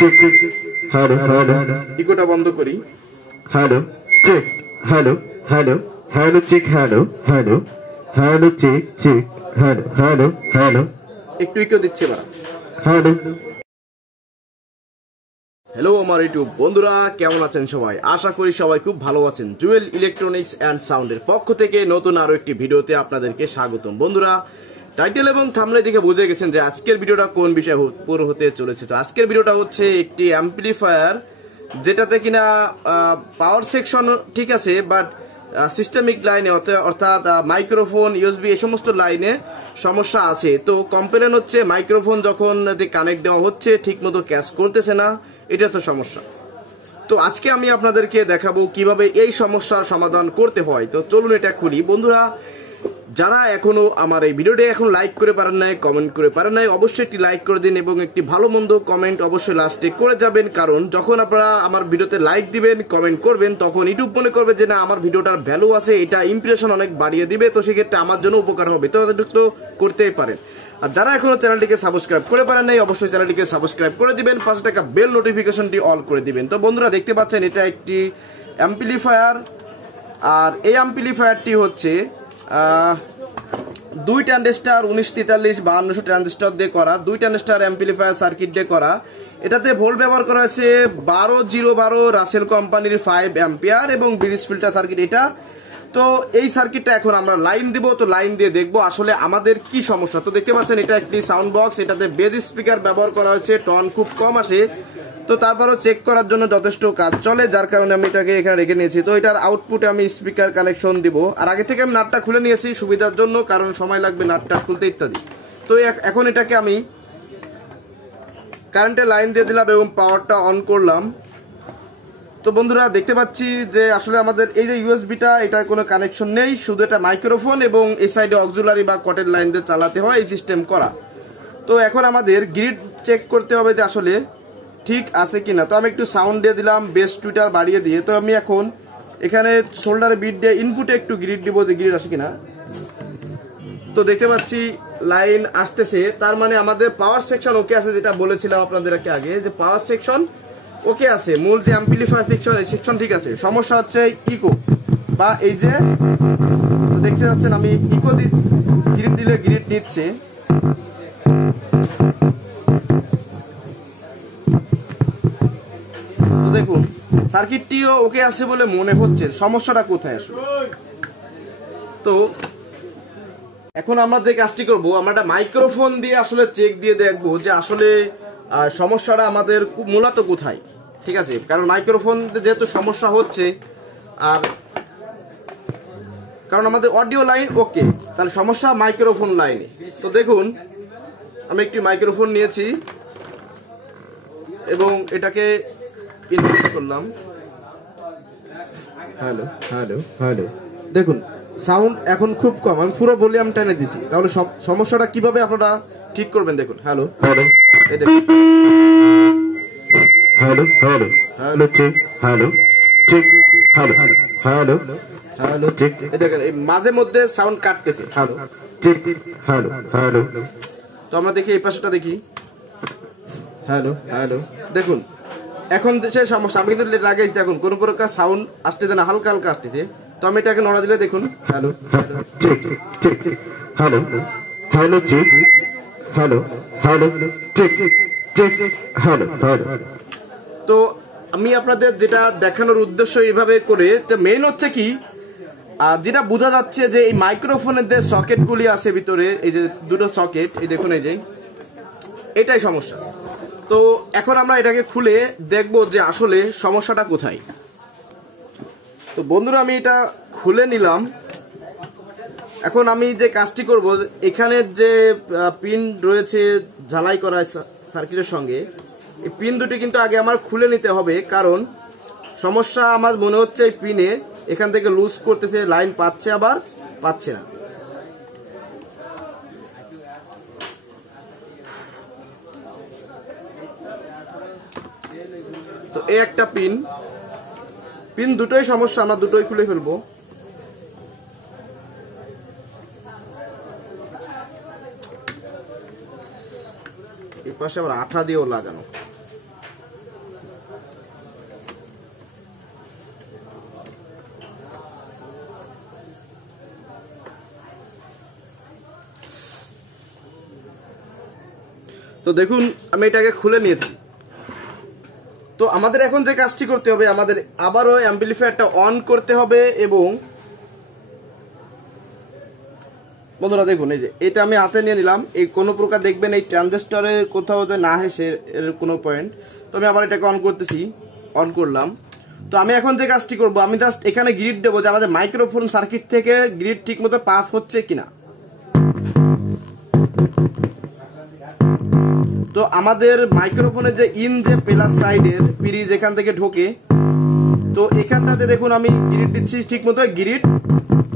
Check hello hello ইকোটা বন্ধ করি hello check hello hello hello check hello hello hello check check hello hello hello একটু echo দিচ্ছে বা হ্যালো হ্যালো আমার ইউটিউব বন্ধুরা, কেমন আছেন সবাই? আশা করি সবাই খুব ভালো আছেন। জুয়েল ইলেকট্রনিক্স অ্যান্ড সাউন্ডের পক্ষ থেকে নতুন আরো একটি ভিডিওতে আপনাদেরকে স্বাগতম। বন্ধুরা, টাইটেল এবং থাম্বনেল দেখে বুঝে গেছেন যে আজকের ভিডিওটা কোন বিষয়ে পুরো হতে চলেছে। তো আজকের ভিডিওটা হচ্ছে একটি অ্যাম্পলিফায়ার, যেটাতে কিনা পাওয়ার সেকশন ঠিক আছে, বাট সিস্টেমিক লাইনে অর্থাৎ মাইক্রোফোন, ইউএসবি এই সমস্ত লাইনে সমস্যা আছে। তো কমপ্লেন হচ্ছে মাইক্রোফোন যখন কানেক্ট দেওয়া হচ্ছে ঠিক মতো ক্যাচ করতেছে না, এটা তো সমস্যা। তো আজকে আমি আপনাদেরকে দেখাবো কিভাবে এই সমস্যার সমাধান করতে হয়। তো চলুন এটা খুলি। বন্ধুরা, যারা এখনো আমার এই ভিডিওটি এখন লাইক করে পারেন নাই, কমেন্ট করে পারেন নাই, অবশ্যই একটি লাইক করে দিন এবং একটি ভালো মন্দ কমেন্ট অবশ্যই লাস্টে করে যাবেন। কারণ যখন আপনারা আমার ভিডিওতে লাইক দিবেন, কমেন্ট করবেন, তখন ইউটিউব মনে করবে যে না আমার ভিডিওটার ভ্যালু আছে, এটা ইমপ্রেশন অনেক বাড়িয়ে দিবে, তো সেক্ষেত্রে আমার জন্য উপকার হবে। তো তো করতেই পারেন। আর যারা এখনো চ্যানেলটিকে সাবস্ক্রাইব করে পারেন নাই, অবশ্যই চ্যানেলটিকে সাবস্ক্রাইব করে দিবেন, পাশে থাকা বেল নোটিফিকেশনটি অল করে দিবেন। তো বন্ধুরা, দেখতে পাচ্ছেন এটা একটি অ্যাম্পলিফায়ার, আর এই অ্যাম্পলিফায়ারটি হচ্ছে 2 ট্রানজিস্টর 1943 5200 ট্রানজিস্টর দিয়ে করা, 2 ট্রানজিস্টর অ্যাম্পলিফায়ার সার্কিট দিয়ে করা। এটাতে ভোল্ট ব্যবহার করা হয়েছে 12012 রাসেল কোম্পানির 5 অ্যাম্পিয়ার এবং ব্রিজ ফিল্টার সার্কিট এটা। তো এই সার্কিটটা এখন আমরা লাইন দিব, তো লাইন দিয়ে দেখবো আসলে আমাদের কি সমস্যা। তো দেখতে পাচ্ছেন এটা একটি সাউন্ড বক্স, এটাতে বেজ স্পিকার ব্যবহার করা হয়েছে, টন খুব কম আসে। তো তারপরও চেক করার জন্য যথেষ্ট কাজ চলে, যার কারণে আমি এটাকে এখানে রেখে নিয়েছি। তো এটার আউটপুটে আমি স্পিকার কানেকশন দিব, আর আগে থেকে আমি নাটটা খুলে নিয়েছি সুবিধার জন্য, কারণ সময় লাগবে নাটটা খুলতে ইত্যাদি। তো এখন এটাকে আমি কারেন্টের লাইন দিয়ে দিলাম এবং পাওয়ারটা অন করলাম। তো বন্ধুরা, দেখতে পাচ্ছি যে আসলে আমাদের এই যে ইউএসবিটা, এটার কোনো কানেকশন নেই, শুধু এটা মাইক্রোফোন এবং এই সাইডে অক্সিলারি বা কটের লাইন দিয়ে চালাতে হয় এই সিস্টেম করা। তো এখন আমাদের গ্রিড চেক করতে হবে যে আসলে ঠিক আছে কিনা। তো আমি একটু সাউন্ড দিয়ে দিলাম, বেস টুইটার বাড়িয়ে দিয়ে। তো আমি এখন এখানে শোল্ডারে বিট দিয়ে ইনপুটে একটু গ্রিড দিব যে গ্রিড আসে কিনা। তো দেখতে পাচ্ছি লাইন আসতেছে, তার মানে আমাদের পাওয়ার সেকশন ওকে আছে, যেটা বলেছিলাম আপনাদেরকে আগে যে পাওয়ার সেকশন ওকে আছে। মূল যে অ্যাম্পলিফায়ার সেকশন, এই সেকশন ঠিক আছে। সমস্যা হচ্ছে ইকো বা এই যে দেখতে পাচ্ছেন আমি ইকো গ্রিড দিলে গ্রিড নিচ্ছে। তো দেখুন সার্কিটটিও ওকে আছে বলে মনে হচ্ছে, সমস্যাটা কোথায় আসলে। তো এখন আমরা যে কাজটি করব, আমরা একটা মাইক্রোফোন দিয়ে আসলে চেক দিয়ে দেখবো যে আসলে সমস্যাটা আমাদের মূলত কোথায়, ঠিক আছে। কারণ মাইক্রোফোন যেহেতু সমস্যা হচ্ছে, আর কারণ আমাদের অডিও লাইন ওকে, তাহলে সমস্যা মাইক্রোফোন লাইনে। তো দেখুন আমি একটি মাইক্রোফোন নিয়েছি এবং এটাকে ইনপুট করলাম। হ্যালো হ্যালো হ্যালো, দেখুন সাউন্ড এখন খুব কম, আমি পুরো ভলিউম টেনে দিছি। তাহলে সমস্যাটা কিভাবে আপনারা ঠিক করবেন দেখুন। হ্যালো হ্যালো, এই দেখুন hello hello hello check hello check hello hello hello check, এই দেখেন এই মাঝে মধ্যে সাউন্ড কাটতেছে। Hello check hello hello. তো আমরা দেখি এই পাশেটা দেখি। হ্যালো হ্যালো, দেখুন এখন সে সমস্যা। আমি কিন্তু লাগাইছি, দেখুন কোনো প্রকার সাউন্ড আসতেছে না, হালকা হালকা আসতেছে। তো আমি এটাকে নড়া দিলে দেখুন hello hello check check hello hello check hello hello check check hello hello. তো আমি আপনাদের যেটা দেখানোর উদ্দেশ্য এইভাবে করে, তো মেইন হচ্ছে কি, যেটা বোঝা যাচ্ছে যে এই মাইক্রোফোনের যে সকেটগুলি আছে ভিতরে, এই যে দুটো সকেট, এই দেখুন এই যে এটাই সমস্যা। তো এখন আমরা এটাকে খুলে দেখব যে আসলে সমস্যাটা কোথায়। তো বন্ধুরা, আমি এটা খুলে নিলাম। এখন আমি যে কাজটি করব, এখানে যে পিন রয়েছে ঝালাই করা সার্কিটের সঙ্গে, এই পিন দুটি কিন্তু আগে আমার খুলে নিতে হবে, কারণ সমস্যা আমার মনে হচ্ছে এই পিনে এখান থেকে লুজ করতেছে, লাইন পাচ্ছে আবার পাচ্ছে না। তো এই একটা পিন দুটোই সমস্যা, আমরা দুটোই খুলে ফেলবো। এই পাশে আবার আঠা দিয়েও লাগানো। তো দেখুন আমি এটাকে খুলে নিয়েছি। তো আমাদের এখন যে কাজটি করতে হবে, আমাদের আবারও অ্যাম্পলিফায়ারটা অন করতে হবে এবং বন্ধুরা দেখুন এই যে এটা আমি হাতে নিয়ে নিলাম। এই কোনো প্রকার দেখবেন এই ট্রানজিস্টরের কোথাও না হেসে এর কোনো পয়েন্ট। তো আমি আবার এটাকে অন করতেছি, অন করলাম। তো আমি এখন যে কাজটি করব, আমি জাস্ট এখানে গ্রিড দেবো যে আমাদের মাইক্রোফোন সার্কিট থেকে গ্রিড ঠিক মতো পাস হচ্ছে কিনা। তো আমাদের মাইক্রোফোনের যে যে প্লাস সাইডের পিরি যেখান থেকে ঢোকে, তো এখানটাতে দেখুন আমি গ্রিড দিচ্ছি, ঠিক মতো গ্রিড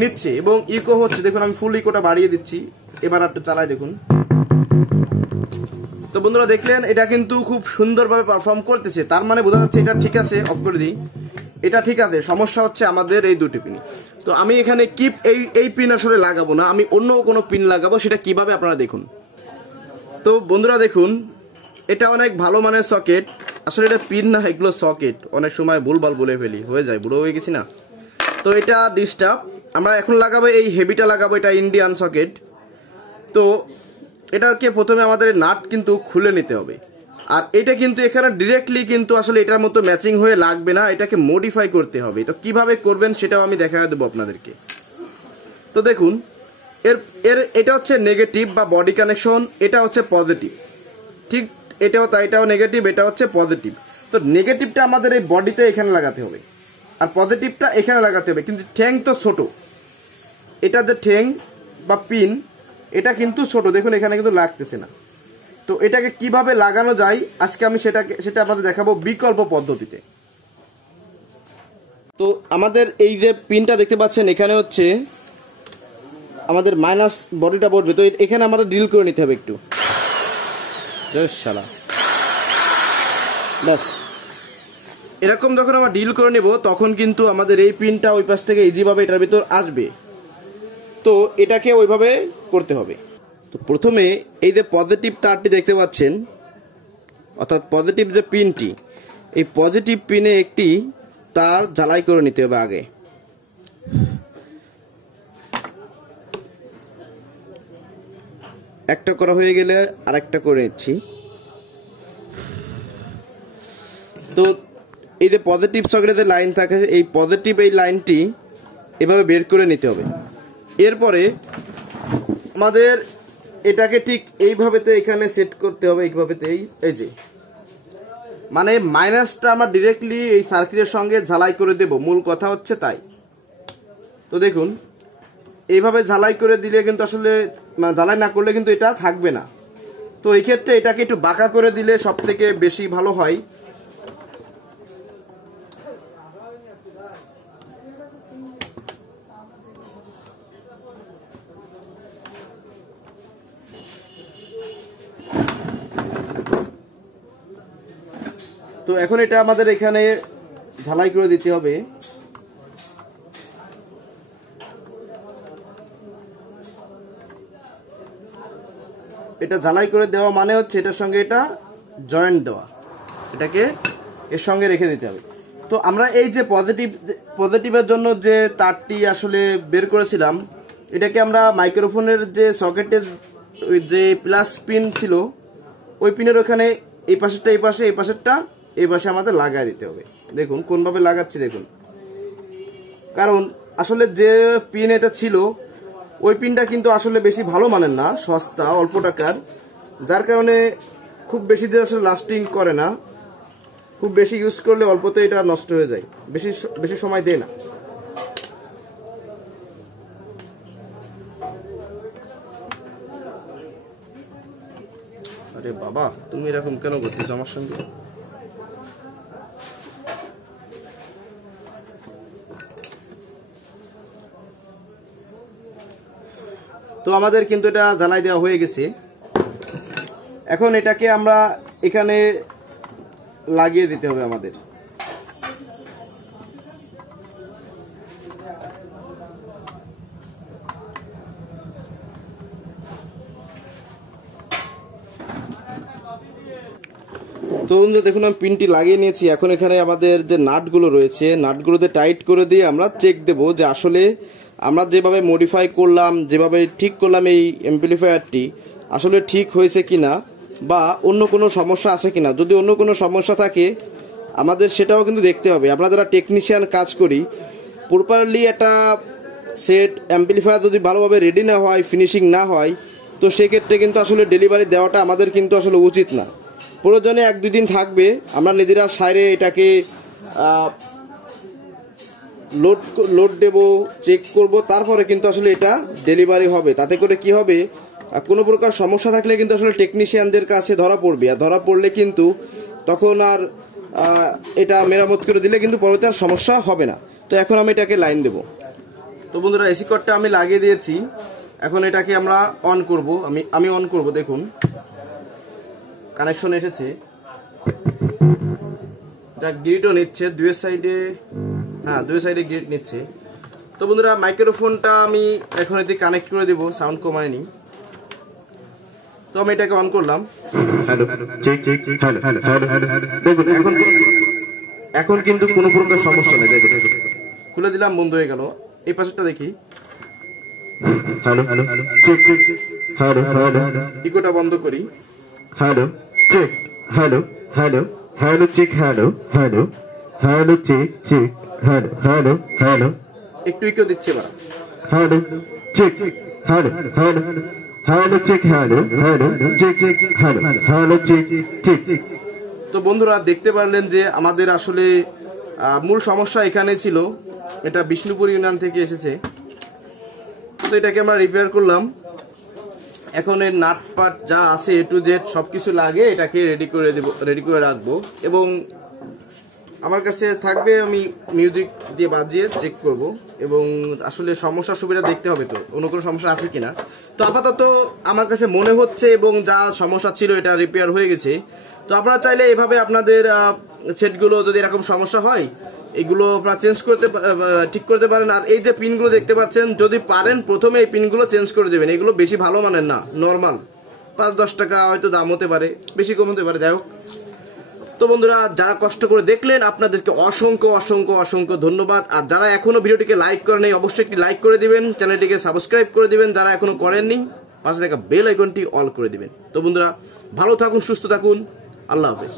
নিচ্ছে এবং ইকো হচ্ছে। দেখুন আমি ফুল ইকোটা বাড়িয়ে দিচ্ছি। এবার একটু চালাই দেখুন। তো বন্ধুরা দেখলেন এটা কিন্তু খুব সুন্দরভাবে পারফর্ম করতেছে, তার মানে বোঝা যাচ্ছে এটা ঠিক আছে। অফ করে দিই, এটা ঠিক আছে। সমস্যা হচ্ছে আমাদের এই দুটি পিন। তো আমি এখানে কিপ এই পিন আসলে লাগাবো না, আমি অন্য কোনো পিন লাগাবো। সেটা কিভাবে আপনারা দেখুন। তো বন্ধুরা দেখুন এটা অনেক ভালো মানের সকেট, আসলে এটা পিন না, এগুলো সকেট। অনেক সময় ভুলভাল বলে ফেলি, হয়ে যায়, বুড়ো হয়ে গেছি না। তো এটা ডিস্টার্ব, আমরা এখন লাগাবো এই হেভিটা লাগাবো, এটা ইন্ডিয়ান সকেট। তো এটাকে প্রথমে আমাদের নাট কিন্তু খুলে নিতে হবে। আর এটা কিন্তু এখানে ডিরেক্টলি কিন্তু আসলে এটার মতো ম্যাচিং হয়ে লাগবে না, এটাকে মডিফাই করতে হবে। তো কিভাবে করবেন সেটাও আমি দেখা দেবো আপনাদেরকে। তো দেখুন এটা হচ্ছে নেগেটিভ বা বডি কানেকশন, এটা হচ্ছে পজিটিভ। ঠিক এটাও তাই, এটাও নেগেটিভ, এটা হচ্ছে পজিটিভ। তো নেগেটিভটা আমাদের এই বডিতে এখানে লাগাতে হবে আর পজিটিভটা এখানে লাগাতে হবে। কিন্তু ঠ্যাং তো ছোট, এটা যে ঠ্যাং বা পিন এটা কিন্তু ছোট, দেখুন এখানে কিন্তু লাগতেছে না। তো এটাকে কিভাবে লাগানো যায় আজকে আমি সেটা আপনাদের দেখাবো বিকল্প পদ্ধতিতে। তো আমাদের এই যে পিনটা দেখতে পাচ্ছেন, এখানে হচ্ছে আমাদের মাইনাস বডিটা পড়বে। তো এখানে আমাদের ড্রিল করে নিতে হবে একটু, শালা ব্যাস। এরকম যখন আমরা ডিল করে নেব তখন কিন্তু আমাদের এই পিনটা ওই পাশ থেকে ইজিভাবে এটার ভিতর আসবে। তো এটাকে ওইভাবে করতে হবে। তো প্রথমে এই যে পজিটিভ তারটি দেখতে পাচ্ছেন, অর্থাৎ পজিটিভ যে পিনটি, এই পজিটিভ পিনে একটি তার ঝালাই করে নিতে হবে আগে। একটা করা হয়ে গেলে আরেকটা করে নিচ্ছি। তো এই যে পজিটিভ সকেটে লাইন থাকে, এই পজিটিভ এই লাইনটি এভাবে বের করে নিতে হবে। এরপরে আমাদের এটাকে ঠিক এইভাবেতে এখানে সেট করতে হবে, এইভাবেতেই। এই যে মানে মাইনাসটা আমরা ডিরেক্টলি এই সার্কিটের সঙ্গে ঝালাই করে দেব, মূল কথা হচ্ছে তাই। তো দেখুন এইভাবে ঝালাই করে দিলে কিন্তু আসলে ঝালাই না করলে কিন্তু এটা থাকবে না। তো এই ক্ষেত্রে এটাকে একটু বাঁকা করে দিলে সব থেকে বেশি ভালো হয়। তো এখন এটা আমাদের এখানে ঝালাই করে দিতে হবে। এটা ঝালাই করে দেওয়া মানে হচ্ছে এটার সঙ্গে এটা জয়েন্ট দেওয়া, এটাকে এর সঙ্গে রেখে দিতে হবে। তো আমরা এই যে পজিটিভের জন্য যে তারটি আসলে বের করেছিলাম, এটাকে আমরা মাইক্রোফোনের যে সকেটের ওই যে প্লাস পিন ছিল ওই পিনের ওখানে এই পাশেরটা এই পাশে, এই পাশেরটা এই পাশে আমাদের লাগাই দিতে হবে। দেখুন কোনভাবে লাগাচ্ছি দেখুন, কারণ আসলে যে পিন এটা ছিল ওই পিনটা কিন্তু আসলে বেশি ভালো মানের না, সস্তা অল্প টাকার, যার কারণে খুব বেশি দিন আসলে লাস্টিং করে না। খুব বেশি ইউজ করলে অল্পতে এটা নষ্ট হয়ে যায়, বেশি সময় দেয় না। আরে বাবা তুমি এরকম কেন করতেছো আমার সঙ্গে? তো আমাদের কিন্তু এটা জ্বালাই দেওয়া হয়ে গেছে। এখন এটাকে আমরা এখানে লাগিয়ে দিতে হবে আমাদের। তো দেখুন আমি পিনটি লাগিয়ে নিয়েছি। এখন এখানে আমাদের যে নাটগুলো রয়েছে, নাটগুলোতে টাইট করে দিয়ে আমরা চেক দেব যে আসলে আমরা যেভাবে মডিফাই করলাম, যেভাবে ঠিক করলাম এই অ্যাম্পলিফায়ারটি আসলে ঠিক হয়েছে কিনা বা অন্য কোনো সমস্যা আছে কিনা। যদি অন্য কোনো সমস্যা থাকে আমাদের সেটাও কিন্তু দেখতে হবে। আমরা যারা টেকনিশিয়ান কাজ করি, প্রপারলি একটা সেট অ্যাম্পলিফায়ার যদি ভালোভাবে রেডি না হয়, ফিনিশিং না হয়, তো সেক্ষেত্রে কিন্তু আসলে ডেলিভারি দেওয়াটা আমাদের কিন্তু আসলে উচিত না। প্রয়োজনে 1-2 দিন থাকবে, আমরা নিজেরা সাইরে এটাকে লোড দেব, চেক করব, তারপরে কিন্তু আসলে এটা ডেলিভারি হবে। তাতে করে কি হবে, কোনো প্রকার সমস্যা থাকলে কিন্তু আসলে টেকনিশিয়ানদের কাছে ধরা পড়বে, আর ধরা পড়লে কিন্তু তখন আর এটা মেরামত করে দিলে কিন্তু পরবর্তী আর সমস্যা হবে না। তো এখন আমি এটাকে লাইন দেব। তো বন্ধুরা এসি কর্ডটা আমি লাগিয়ে দিয়েছি, এখন এটাকে আমরা অন করব। আমি অন করব, দেখুন কানেকশন এসেছে, এটা গ্রিডও নিচ্ছে দুই সাইডে, হ্যাঁ দুই সাইডে গ্রিড নিচ্ছে। তো বন্ধুরা মাইক্রোফোনটা আমি এখন এদিকে কানেক্ট করে দেব, সাউন্ড কমায়নি। তো আমি এটাকে অন করলাম, hello check check hello hello hello, দেখুন এখন কিন্তু কোনো প্রকার সমস্যা নেই। দেখুন খুলে দিলাম, বন্ধ হয়ে গেল। এই পাশেরটা দেখি, hello hello check check hello hello, ইকোটা বন্ধ করি, hello check hello hello hello check hello hello hello check check hello hello hello, একটু ইকো দিচ্ছে বা hello check hello hello hello check hello hello check check hello hello check check. তো বন্ধুরা দেখতে পারলেন যে আমাদের আসলে মূল সমস্যা এখানে ছিল, এটা বিষ্ণুপুর ইউনিয়ন থেকে এসেছে। তো এটাকে আমরা রিপেয়ার করলাম। এখন এর নাট পাট যা আছে A to Z সবকিছু লাগে এটাকে রেডি করে দেব, রেডি করে রাখবো, এবং আমার কাছে থাকবে, আমি মিউজিক দিয়ে বাজিয়ে চেক করব, এবং আসলে সমস্যা সুবিধা দেখতে হবে তো অন্য কোনো সমস্যা আছে কিনা। তো আপাতত আমার কাছে মনে হচ্ছে এবং যা সমস্যা ছিল এটা রিপেয়ার হয়ে গেছে। তো আপনারা চাইলে এভাবে আপনাদের সেটগুলো যদি এরকম সমস্যা হয় এগুলো আপনারা চেঞ্জ করতে ঠিক করতে পারেন। আর এই যে পিনগুলো দেখতে পাচ্ছেন, যদি পারেন প্রথমে এই পিনগুলো চেঞ্জ করে দেবেন। এগুলো বেশি ভালো মানের না, নর্মাল 5-10 টাকা হয়তো দাম হতে পারে, বেশি কম হতে পারে, যাই হোক। তো বন্ধুরা যারা কষ্ট করে দেখলেন আপনাদেরকে অসংখ্য অসংখ্য অসংখ্য ধন্যবাদ। আর যারা এখনো ভিডিওটিকে লাইক করেননি অবশ্যই একটি লাইক করে দিবেন, চ্যানেলটিকে সাবস্ক্রাইব করে দিবেন, যারা এখনো করেননি পাশে থাকা বেল আইকনটি অল করে দিবেন। তো বন্ধুরা ভালো থাকুন, সুস্থ থাকুন, আল্লাহ হাফেজ।